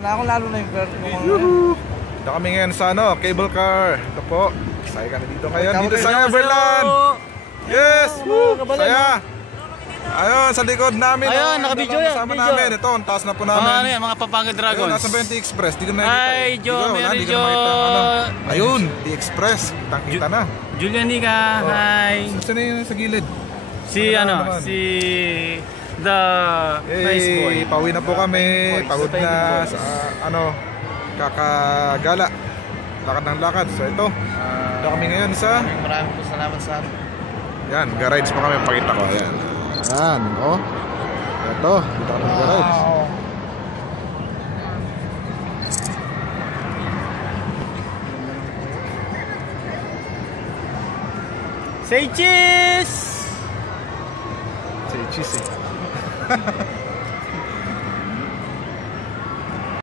Lalo na yung bird mo. Dito kami ngayon sa ano, cable car. Ito po. Saya kami dito ngayon. Dito sa Everland. Yes! Saya! Ayun, sa likod namin. Ayun, nakabidyo yan. Kasama namin. Ito, ang taas na po namin. Ano yan, mga Pampanga Dragons. Ayun, nasa 20 Express. Di ko na nakita. Hi, Joe, Mary Jo. Ayun, the Express. Kitang-kita na. Julianica, hi. Saan na yun sa gilid? Si The Nice Boy. Pauwi na po kami. Pagod na sa kakagala. Lakad ng lakad. So ito, ito kami ngayon sa... Maraming po salamat sa Yan, ga-rides pa kami. Pakita ko. Ayan. Yan, oh. Ito, dito kami ga-rides. Say cheese! Say cheese eh.